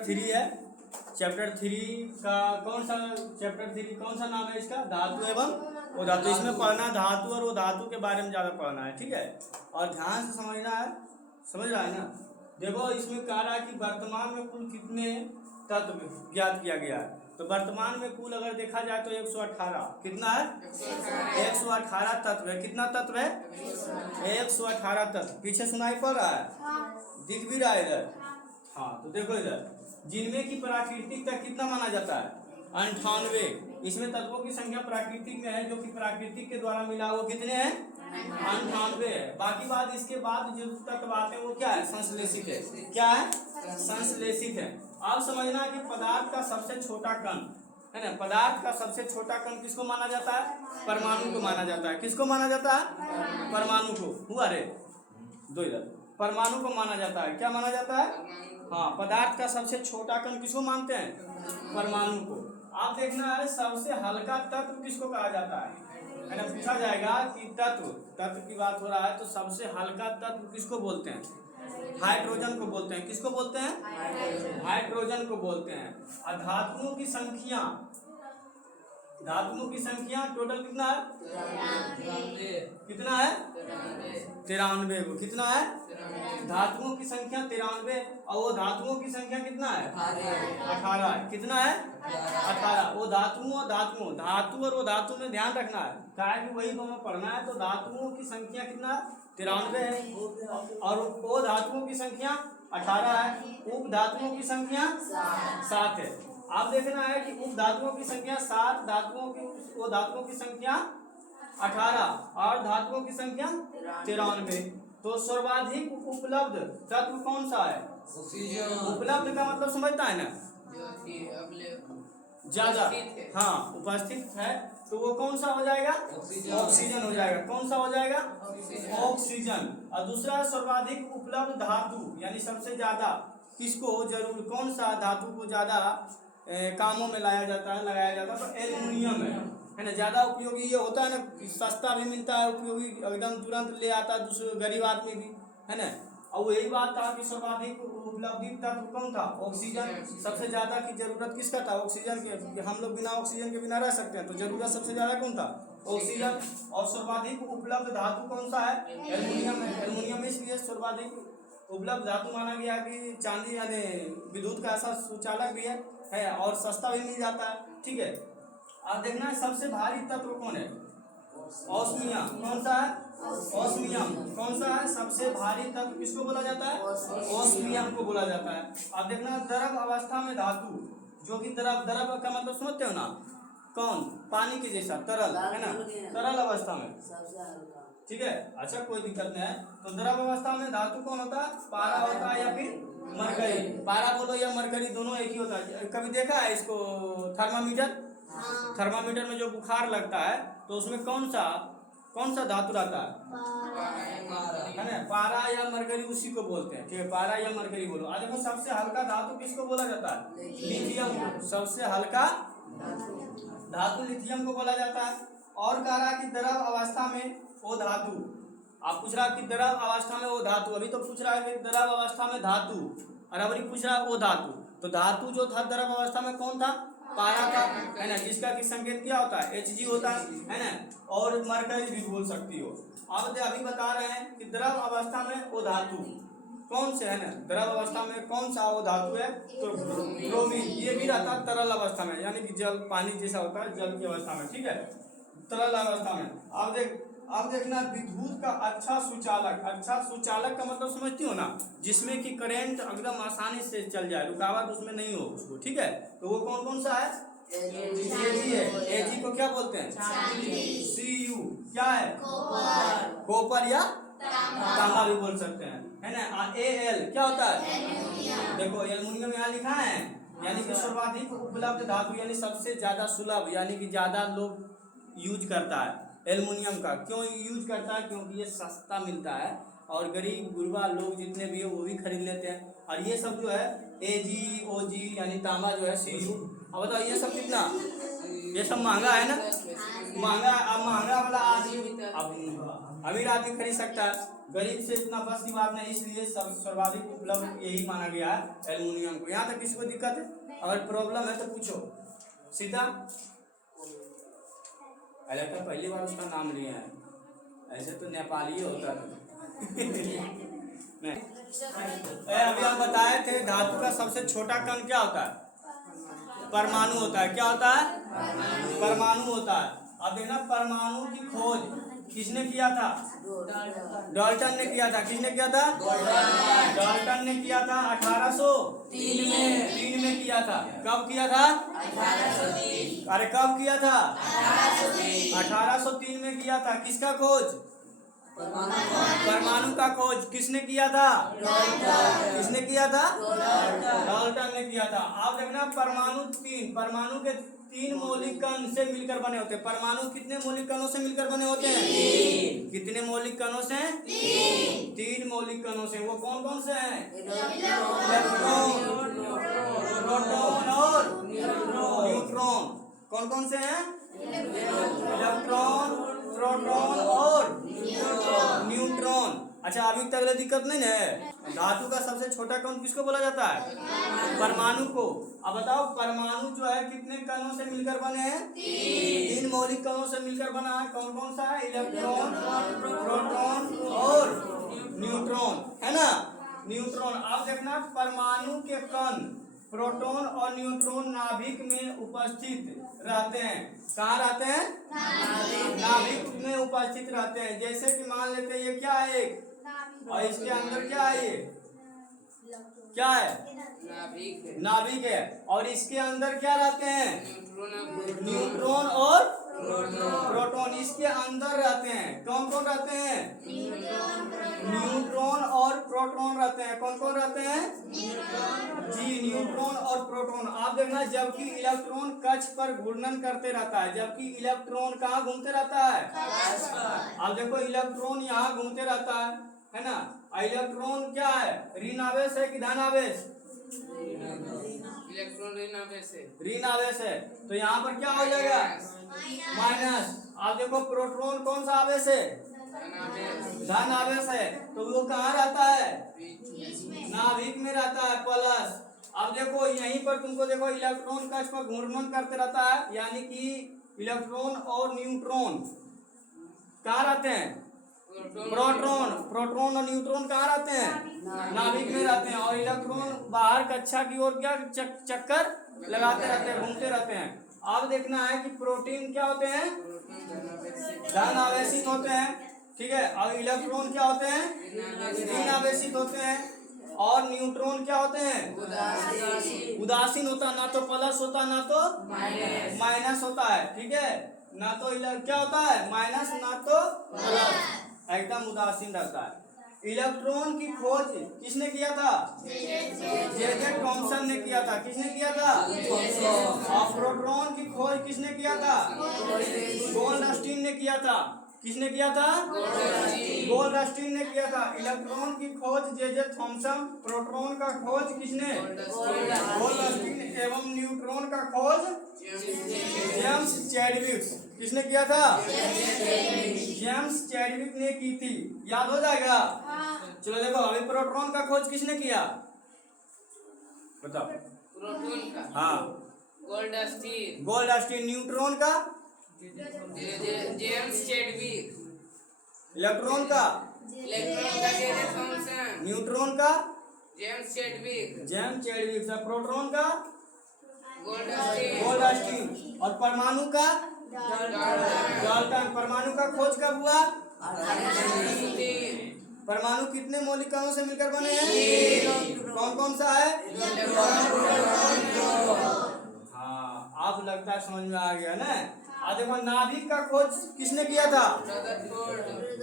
Chapter 3 है। Chapter 3 का chapter 3 कौन सा नाम है इसका? धातु एवं वो धातु। इसमें पढ़ना धातु और वो धातु के बारे में ज़्यादा पढ़ना है, ठीक है। और ध्यान से समझना है, समझ रहा है ना। देखो इसमें कह रहा है कि वर्तमान में कुल कितने तत्व ज्ञात किया गया है। तो वर्तमान में कुल अगर देखा जाए तो 118। कितना है? 118 तत्व है। कितना तत्व है? 118 तत्व। पीछे सुनाई पड़ रहा है? दिख भी रहा है इधर? हाँ, तो देखो इधर, जिनमें की प्राकृतिकता कितना माना जाता है? 98। इसमें तत्वों की संख्या प्राकृतिक में है, जो कि प्राकृतिक के द्वारा मिला वो कितने हैं? 98 है। बाकी बात इसके बाद जो तत्व आते हैं वो क्या है? संश्लेषित है। क्या है? संश्लेषित है। अब समझना कि पदार्थ का सबसे छोटा कण है ना, पदार्थ का सबसे छोटा कण किसको माना जाता है? परमाणु को माना जाता है। किसको माना जाता है? परमाणु को। हुआ रे दो इधर, परमाणु को माना जाता है। क्या माना जाता है? हाँ, पदार्थ का सबसे छोटा कण किसको मानते हैं? परमाणु को। आप देखना है सबसे हल्का तत्व किसको कहा जाता है ना, पूछा जाएगा कि तत्व की बात हो रहा है तो सबसे हल्का तत्व किसको बोलते हैं? हाइड्रोजन को बोलते हैं। किसको बोलते हैं? हाइड्रोजन को बोलते हैं। और धातुओं की संख्या टोटल कितना है? कितना है? 93 को। कितना है? धातुओं की संख्या 93। और वो धातुओं की संख्या कितना है? 18। कितना है? 18। वो धातु और वो धातु में ध्यान रखना है, क्या है कि वही दोनों पढ़ना है। तो धातुओं की संख्या कितना? 93 है। और वो धातुओं की संख्या 18 है। उप धातुओं की संख्या 7 है। आप देखना है कि उप धातुओं की संख्या 7, वो धातुओं की संख्या 18 और धातुओं की संख्या 93। तो सर्वाधिक उपलब्ध तत्व कौन सा है? ऑक्सीजन। उपलब्ध का मतलब समझता है ना, ज्यादा। हाँ, उपस्थित है तो वो कौन सा हो जाएगा? ऑक्सीजन हो जाएगा। कौन सा हो जाएगा? ऑक्सीजन। और दूसरा सर्वाधिक उपलब्ध धातु यानी सबसे ज्यादा किसको जरूर, कौन सा धातु को ज्यादा कामों में लगाया जाता है तो एल्युमिनियम है ना। ज्यादा उपयोगी ये होता है ना, सस्ता भी मिलता है, उपयोगी एकदम तुरंत ले आता है दूसरे गरीब आदमी भी, है ना। और वही बात था कि सर्वाधिक उपलब्धि तत्व कौन था? ऑक्सीजन। सबसे ज्यादा की जरूरत किसका था? ऑक्सीजन के। हम लोग बिना ऑक्सीजन के बिना रह सकते हैं, तो जरूरत सबसे ज्यादा कौन था? ऑक्सीजन। और सर्वाधिक उपलब्ध धातु कौन सा है? एल्युमिनियम है। एल्युमिनियम इसलिए सर्वाधिक उपलब्ध धातु माना गया कि चांदी यानी विद्युत का ऐसा सुचालक भी है और सस्ता भी मिल जाता है, ठीक है। आप देखना है सबसे भारी तत्व कौन है? ऑस्मियम। कौन सा है? ऑस्मियम। कौन सा है? सबसे भारी तत्व किसको बोला जाता है? ऑस्मियम को बोला जाता है। आप देखना द्रव अवस्था में धातु, जो कि द्रव का मतलब समझते हो ना, कौन? पानी के जैसा तरल, है ना, तरल अवस्था में, ठीक है। अच्छा, कोई दिक्कत नहीं है। तो द्रव अवस्था में धातु कौन होता है? पारा होता है या फिर मरकरी। पारा बोलो या मरकरी, दोनों एक ही होता है। कभी देखा है इसको? थर्मामीटर में जो बुखार लगता है तो उसमें कौन सा धातु रहता है ना? पारा या मरकरी, उसी को बोलते हैं, ठीक है। पारा या मरकरी बोलो। आज देखो सबसे हल्का धातु किसको बोला जाता है? लिथियम। सबसे हल्का धातु लिथियम को बोला जाता है। और कह रहा कि द्रव अवस्था में वो धातु, आप पूछ रहा कि द्रव अवस्था में वो धातु, अभी तो पूछ रहा है कि द्रव अवस्था में धातु, और अभी पूछ रहा है वो धातु। तो धातु जो था द्रव अवस्था में कौन था? पारा था, है ना, जिसका कि संकेत क्या होता है? Hg होता है ना। और मरकरी भी बोल सकती हो। अब अभी बता रहे हैं कि द्रव अवस्था में वो धातु कौन से है ना, द्रव अवस्था में कौन सा वो धातु है? तो ब्रोमीन। ये भी रहता है तरल अवस्था में, यानी कि जल, पानी जैसा होता है जल की अवस्था में, ठीक है, तरल अवस्था में। अब देखना विद्युत का अच्छा सुचालक का मतलब समझती हो ना, जिसमें कि करंट एकदम आसानी से चल जाए, रुकावट उसमें नहीं हो उसको, ठीक है। तो वो कौन सा है? Ag है। Ag को क्या बोलते हैं? Cu। क्या है? कॉपर या तांबा भी बोल सकते हैं, है ना। Al क्या होता है? देखो एल्युमिनियम यहाँ लिखा है, यानी कि सर्वाधिक उपलब्ध धातु, यानी सबसे ज्यादा सुलभ, यानी कि ज्यादा लोग यूज करता है एल्युमिनियम का। क्यों यूज करता है? क्योंकि ये सस्ता मिलता है और गरीब गुरबा लोग जितने भी है वो भी खरीद लेते हैं। और ये सब जो है AgOg यानी तांबा जो है Cu। अब बताओ ये सब कितना, ये सब महंगा है ना, महंगा। अब महंगा वाला आदमी, अब अमीर आदमी खरीद सकता है, गरीब से इतना बस की बात नहीं, इसलिए सब सर्वाधिक उपलब्ध यही माना गया है एल्युमिनियम को। यहाँ तक किसी को दिक्कत है, अगर प्रॉब्लम है तो पूछो सीधा। लगता पहली बार उसका नाम लिया है, ऐसे तो नेपाली होता था। नहीं अभी हम बताए थे धातु का सबसे छोटा कण क्या होता है, परमाणु होता है। क्या होता है, परमाणु होता है। अब देखना परमाणु की खोज किसने किया था, डाल्टन ने किया था। किसने किया था, डाल्टन ने किया था 1803 में किया था। कब किया था, 1803। अरे कब किया था, 1803 में किया था। किसका खोज, परमाणु का खोज किसने किया था, किसने किया था, डाल्टन ने किया था। आप देखना परमाणु परमाणु के 3 मौलिक कण से मिलकर बने होते हैं। परमाणु कितने मौलिक कणों से मिलकर बने होते हैं, कितने मौलिक कणों से, 3 मौलिक कणों से। वो कौन कौन से हैं, इलेक्ट्रॉन, प्रोटॉन और न्यूट्रॉन। कौन कौन से हैं, इलेक्ट्रॉन, प्रोटॉन और न्यूट्रॉन। अच्छा अभी तक दिक्कत नहीं है। धातु का सबसे छोटा कण किसको बोला जाता है, परमाणु को। अब बताओ परमाणु जो है कितने कणों से मिलकर बने हैं, 3 मौलिक कणों से मिलकर बना है। कौन कौन सा है, इलेक्ट्रॉन, प्रोटॉन और न्यूट्रॉन, है ना, न्यूट्रॉन। अब देखना परमाणु के कण प्रोटॉन और न्यूट्रॉन नाभिक में उपस्थित रहते हैं। कहाँ रहते हैं, नाभिक में उपस्थित रहते हैं। जैसे कि मान लेते हैं ये क्या है एक, और इसके अंदर क्या है, ये क्या है, नाभिक है। और इसके अंदर क्या रहते हैं, न्यूट्रॉन और प्रोटॉन इसके अंदर रहते हैं। कौन कौन रहते हैं, न्यूट्रॉन और प्रोटॉन रहते हैं। कौन कौन रहते हैं, जी न्यूट्रॉन और प्रोटॉन। आप देखना जबकि इलेक्ट्रॉन कक्ष पर घूर्णन करते रहता है, जबकि इलेक्ट्रॉन कहाँ घूमते रहता है, अब देखो इलेक्ट्रॉन यहाँ घूमते रहता है ना। इलेक्ट्रॉन क्या है, ऋण आवेश है कि धन आवेश, इलेक्ट्रॉन ऋण आवेश है, ऋण आवेश है। तो यहाँ पर क्या हो जाएगा, माइनस। आप देखो प्रोटॉन कौन सा आवेश है, धन आवेश है। तो वो कहाँ रहता है, नाभिक में रहता है, प्लस। अब देखो यहीं पर तुमको देखो इलेक्ट्रॉन कक्ष पर घूर्णन करते रहता है, यानी कि इलेक्ट्रॉन और न्यूट्रॉन कहाँ रहते हैं, प्रोटॉन और न्यूट्रॉन कहाँ रहते हैं, नाभिक में रहते हैं। और इलेक्ट्रॉन बाहर कक्षा की ओर क्या चक्कर लगाते रहते हैं, घूमते रहते हैं। अब देखना है कि प्रोटीन क्या होते हैं, धन आवेशित होते हैं, ठीक है। और इलेक्ट्रॉन क्या होते हैं, ऋण आवेशित होते हैं। और न्यूट्रॉन क्या होते हैं, उदासीन होता, ना तो प्लस होता ना तो माइनस होता है, ठीक है। ना तो क्या होता है माइनस, ना तो प्लस, एकदम उदासीन रहता है। इलेक्ट्रॉन की खोज किसने किया था, जे थॉमसन ने किया था। किसने किया था, और प्रोटॉन की खोज किसने किया था, गोल्डस्टीन ने किया था। किसने किया था, गोल्डस्टीन ने किया था। इलेक्ट्रॉन की खोज जे थॉमसन, प्रोटॉन का खोज किसने, गोल्डस्टीन, एवं न्यूट्रॉन का खोज जेम्स चैडविक। किसने किया था, जेम्स चैडविक ने की थी। याद हो जाएगा, चलो देखो अभी प्रोटॉन का खोज किसने किया, बताओ। प्रोटॉन का, हाँ गोल्डस्टीन। न्यूट्रॉन का, जेम्स चैडविक। इलेक्ट्रॉन का, इलेक्ट्रॉन का जे थॉमसन। न्यूट्रॉन का, जेम्स चैडविक। प्रोटॉन का, गोल्डस्टीन। और परमाणु का, डाल्टन। परमाणु का खोज कब हुआ, परमाणु कितने मौलिक कणों से मिलकर बने हैं, कौन कौन सा है, हाँ आप लगता है समझ में आ गया ना। देखो नाभिक का खोज किसने किया था,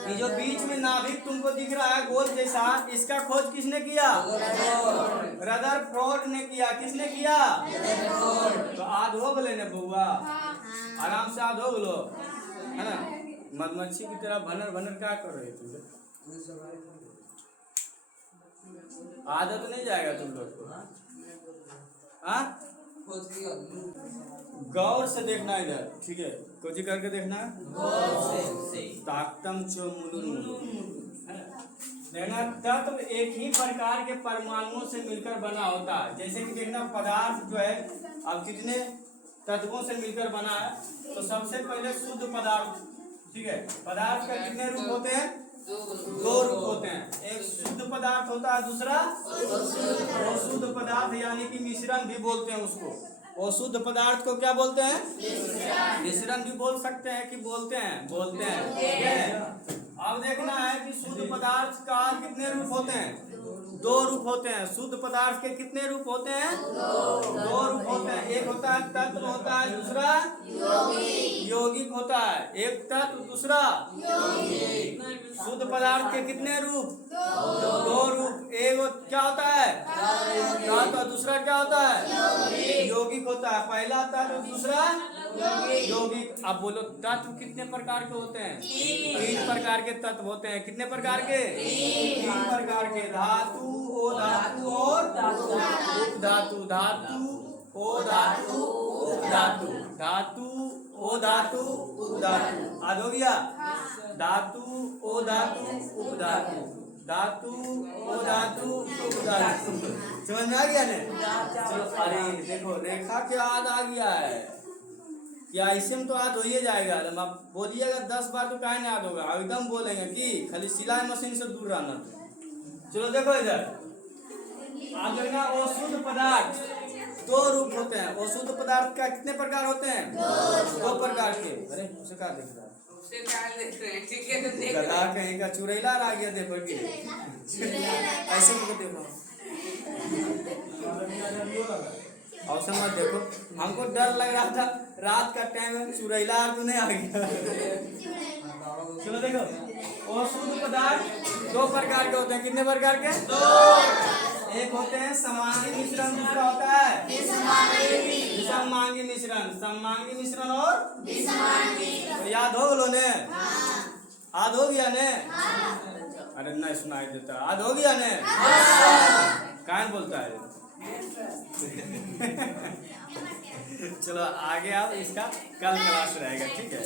ये जो बीच में नाभिक तुमको दिख रहा है गोल जैसा, इसका खोज किसने किया, रदरफोर्ड ने किया। किसने किया, तो आध हो गए ने बउआ, आराम से आध हो गलो, है ना। मधुमक्खी की तरह भनर भनर क्या कर रहे तुम, आदत नहीं जाएगा तुम लोग को। हाँ गौर से देखना इधर, ठीक है, कोची करके देखना है ताकतम चो देखना। तत्व एक ही प्रकार के परमाणुओं से मिलकर बना होता है। जैसे कि देखना पदार्थ जो है अब कितने तत्वों से मिलकर बना है, तो सबसे पहले शुद्ध पदार्थ, ठीक है, पदार्थ का कितने रूप होते हैं? दो रूप होते हैं, एक शुद्ध पदार्थ होता है, दूसरा अशुद्ध पदार्थ, यानी कि मिश्रण भी बोलते हैं उसको। और शुद्ध पदार्थ को क्या बोलते हैं? मिश्रण भी बोल सकते हैं कि बोलते हैं, ठीक है। अब देखना है कि शुद्ध पदार्थ का कितने रूप होते हैं? दो रूप होते हैं। शुद्ध पदार्थ के कितने रूप होते हैं? दो रूप होते हैं, एक होता है तत्व होता है, दूसरा यौगिक होता है। एक तत्व, दूसरा शुद्ध पदार्थ के कितने रूप? दो रूप, एक क्या होता है तत्व, दूसरा क्या होता है यौगिक होता है। पहला तत्व, दूसरा यौगिक। अब बोलो तत्व कितने प्रकार के होते हैं? तीन प्रकार के तत्व होते हैं। कितने प्रकार के? तीन प्रकार के, धातु, ओ धातु और उपधातु। धातु, ओ धातु, उपधातु। धातु, ओ धातु, उपधातु। याद हो गया? धातु, ओ धातु, उपधातु। धातु, ओ धातु, उपधातु। समझ में आ गया ने? चलो, अरे देखो रेखा के याद आ गया है क्या? ऐसे में तो याद हो ही जाएगा। आप बोलिएगा 10 बार तो काहे नहीं याद होगा, एकदम बोलेंगे कि खाली सिलाई मशीन से दूर रहना। चलो देखो इधर आप देखना, अशुद्ध पदार्थ दो रूप होते हैं। अशुद्ध पदार्थ का कितने प्रकार होते हैं? दो प्रकार के। अरे उसे क्या देख रहा है? ठीक है, तो देख गधा कहीं का चुड़ैला आ गया, देखो कि ऐसे में देखो और समझ देखो, हमको डर लग रहा था रात का टाइम में चुड़ैला तो नहीं आ गया। चलो देखो, अशुद्ध पदार्थ दो प्रकार के होते हैं। कितने प्रकार के? दो। एक होते हैं समांगी मिश्रण, दूसरा होता है विसंमांगी मिश्रण। समांगी मिश्रण और तो याद हो गलो ने? याद हो गया ने? अरे नहीं सुनाई देता, याद हो गया ने? कौन बोलता है? चलो आगे आप इसका कल क्लास रहेगा, ठीक है।